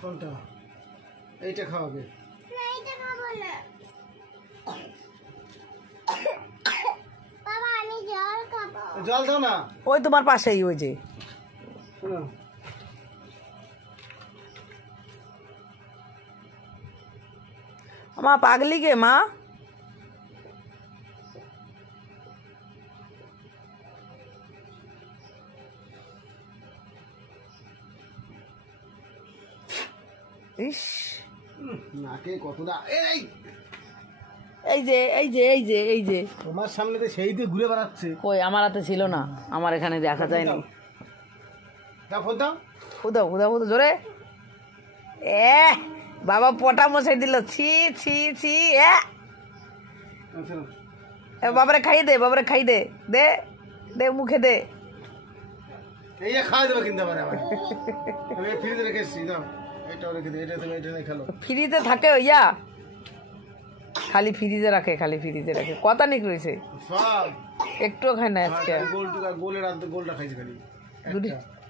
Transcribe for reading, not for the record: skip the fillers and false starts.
কোনটা? এইটা খাওয়াবে? না এটা খাবো না বাবা, আমি জল খাবো। জল দাও না। ওই তোমার পাশেই ওই যে। মা পাগলি গে মা। ইস নাকে কতটা এই এই যে এই যে এই যে এই যে তোমার সামনে তো সেই দিয়ে ঘুরে বেড়াচ্ছে। কই আমার হাতে ছিল না, আমার এখানে দেখা যায়নি। দাও ফোন দাও। উদাও উদাও উদাও জোরে। এ বাবা পটা মশাই দিল, ছি ছি ছি। এ বাবারে খাই দে, বাবারে খাই দে, দে দে মুখে দে। এই খাওয়া দেবে কিন্তু আবার আমি ফ্রিজে রেখে এসেছি। দাও এটাও রেখে দিই, এটা তুমি এটা নিয়ে খেলো। ফ্রিজে থাকে ওইয়া, খালি ফ্রিজে রাখে, খালি ফ্রিজে রাখে। কথা নিক রয়েছে সব একটুও খায় না আজকে। গোলটা খাইছে খালি দুটি একটা।